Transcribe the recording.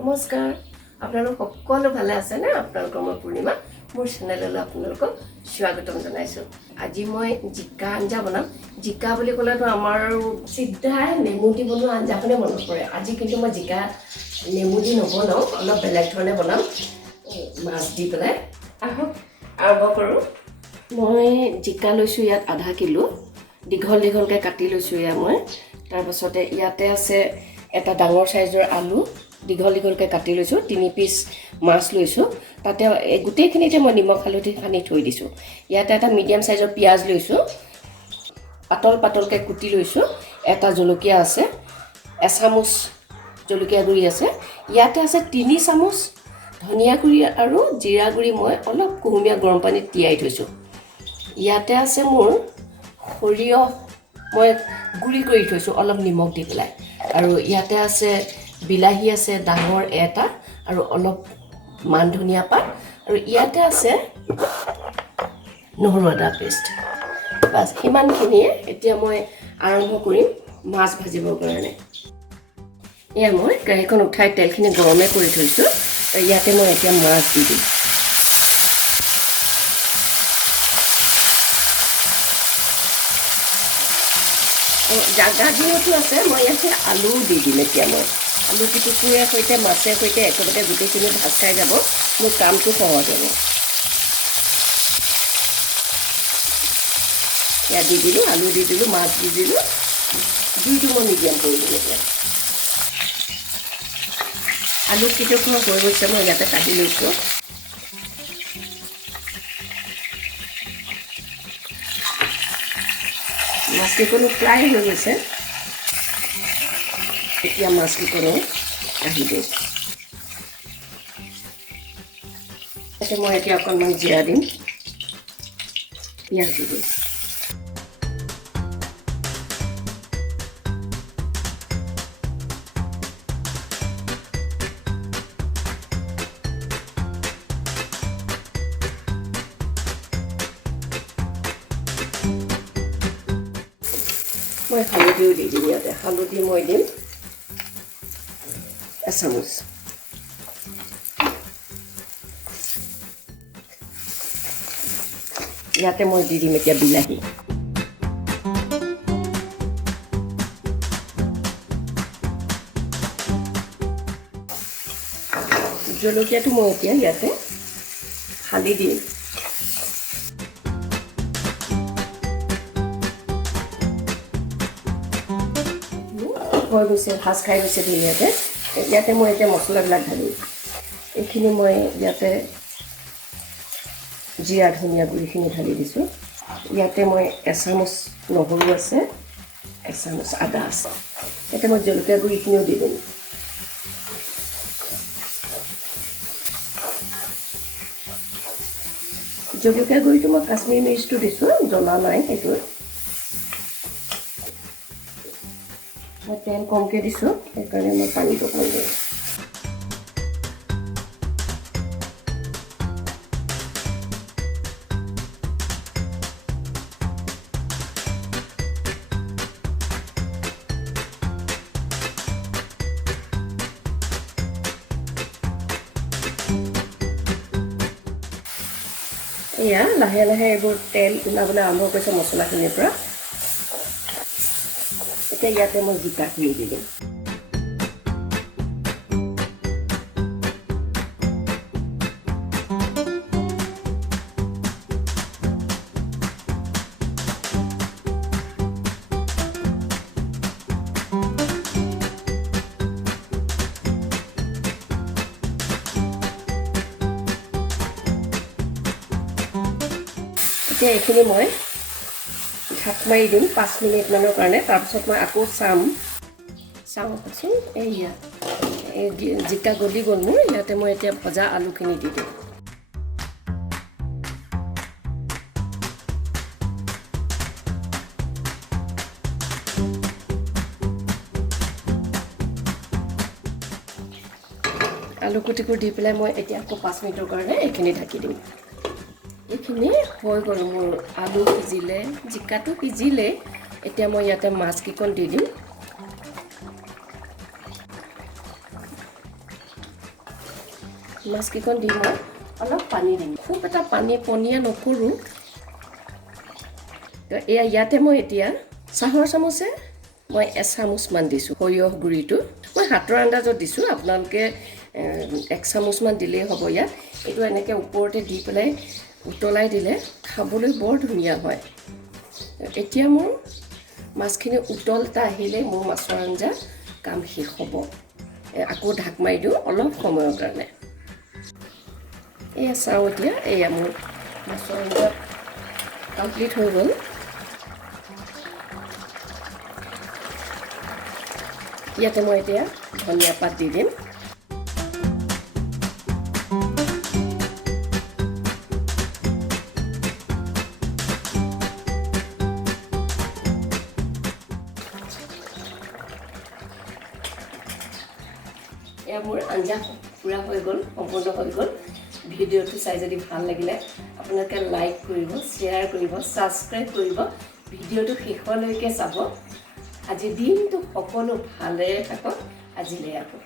নমস্কাৰ আপোনালোক সকলো ভালে আছে নে আপোনালোকৰ মই পূৰ্ণিমা মোৰ চেনেললৈ আপোনালোকক স্বাগতম জনাইছো আজি মই জিকা আঞ্জা বনাম জিকা বুলি ক'লেতো আমাৰ সিধাই নেমু দি বনোৱা আঞ্জাখনে মনত পৰে আজি কিন্তু মই জিকা নেমু দি নবনাও অলপ বেলেগ ধৰণে বনাম মাছ দি পেলাই আহক আৰম্ভ কৰোঁ মই জিকা লৈছো ইয়াত আধা কিলো দীঘল দীঘলকৈ কাটি লৈছো ইয়া মই তাৰ পাছতে ইয়াতে আছে এটা ডাঙৰ সাইজৰ আলু দীঘল দীঘলকৈ কাটি লৈছো 3 পিস মাছ লৈছো তাতে গুটেইখিনিতে মই নিমখ হালধি সানি থৈ দিছো ইয়াতে এটা মিডিয়াম সাইজৰ পিয়াজ লৈছো পাতল পাতলকৈ কুটি লৈছো এটা জলকীয়া আছে এচামুচ জলকীয়া গুৰি আছে ইয়াতে আছে 3 চামুচ ধনিয়া গুৰি আৰু জিৰা গুৰি মই অলপ কুহুমীয়া গৰম পানীত তিয়াই থৈছো ইয়াতে আছে মোৰ সৰিয়হ মই গুৰি কৰি থৈছো অলপ নিমখ দি পেলাই আৰু ইয়াতে আছে বিলাহী আছে ডাঙৰ এটা আৰু অলপ মান ধনিয়া পাত আৰু ইয়াতে আছে নহৰু আদা পেষ্ট বাস হিমানখিনিয়ে এতিয়া মই আৰম্ভ কৰিম মাছ ভাজিবৰ কাৰণে এয়া মই কেৰাহীখন উঠাই তেলখিনি গৰমে কৰি থৈছো আৰু ইয়াতে মই এতিয়া মাছ দি দিম জাগা যিহেতু আছে মই ইয়াতে আলু দি দিম এতিয়া মই আলু পিটিকিৰে সৈতে মাছে সৈতে একেলগে গোটেইখিনি ভাজ খাই যাব মোৰ কামটো সহজ হ'ব ইয়াত দি দিলোঁ আলু দি দিলোঁ মাছ দি দিলোঁ দুইটো মই মিডিয়াম কৰি দিলোঁ এতিয়া আলু পিটিকি হৈ গৈছে মই ইয়াতে কাটি লৈছোঁ মাছকেইকণো প্ৰায় হৈ গৈছে এতিয়া মাছকেইকণো আহি দিওঁ মই এতিয়া অকণমান জিৰা দিম পিঁয়াজ দি দিম মই হালধিও দি দিম ইয়াতে হালধি মই দিম এচামুচ ইয়াতে মই দি দিম এতিয়া বিলাহী জলকীয়াটো মই এতিয়া ইয়াতে ফালি দিম হৈ গৈছে ভাজ খাই গৈছে ধুনীয়াকৈ ইয়াতে মই এতিয়া মছলাবিলাক ঢালিম এইখিনি মই ইয়াতে জিৰা ধনিয়া গুৰিখিনি ঢালি দিছোঁ ইয়াতে মই এচামুচ নহৰু আছে এচামুচ আদা আছে ইয়াতে মই জলকীয়া গুৰিখিনিও দি দিম জলকীয়া গুৰিটো মই কাশ্মীৰী মিৰ্চটো দিছোঁ জ্বলা নাই সেইটো মই তেল কমকৈ দিছোঁ সেইকাৰণে মই পানীটো কম দিওঁ এয়া লাহে লাহে এইবোৰ তেল ওলাবলৈ আৰম্ভ কৰিছে মছলাখিনিৰ পৰা এতিয়া ইয়াতে মই জিকাখিনি দি দিম এতিয়া এইখিনি মই ঢাক মাৰি দিম 5 মিনিটমানৰ কাৰণে তাৰপিছত মই আকৌ চাওঁচোন এইয়া এই জিকা গলি গ'ল মোৰ ইয়াতে মই এতিয়া ভজা আলুখিনি দি দিম আলু কুটিবোৰ দি পেলাই মই এতিয়া আকৌ 5 মিনিটৰ কাৰণে এইখিনি ঢাকি দিম এইখিনি হৈ গ'ল মোৰ আলু সিজিলে জিকাটো সিজিলে এতিয়া মই ইয়াতে মাছকেইকণ দি দিম মাছকেইখন দি মই অলপ পানী দিম। খুব এটা পানী পনীয়া নকৰোঁ। এয়া ইয়াতে মই এতিয়া চাহৰ চামুচে মই এচামুচমান দিছোঁ সৰিয়হ গুড়িটো। মই হাতৰ আন্দাজত দিছোঁ, আপোনালোকে 1 চামুচমান দিলেই হ'ব ইয়াত। এইটো এনেকৈ ওপৰতে দি পেলাই উতলাই দিলে খাবলৈ বৰ ধুনীয়া হয়। এতিয়া মোৰ মাছখিনি উতলটা আহিলে মোৰ মাছৰ আঞ্জা কাম শেষ হ'ব। আকৌ ঢাক মাৰি দিওঁ অলপ সময়ৰ কাৰণে। এয়া চাওঁ এতিয়া, এয়া মোৰ মাছৰ আঞ্জা কমপ্লিট হৈ গ'ল। ইয়াতে মই এতিয়া ধনিয়া পাত দি দিম। এয়া মোৰ আঞ্জা পূৰা হৈ গ'ল, সম্পূৰ্ণ হৈ গ'ল। ভিডিঅ'টো চাই যদি ভাল লাগিলে আপোনালোকে লাইক কৰিব, শ্বেয়াৰ কৰিব, ছাবস্ক্ৰাইব কৰিব, ভিডিঅ'টো শেষলৈকে চাব। আজি দিনটো সকলো ভালে থাকক। আজিলৈ আকৌ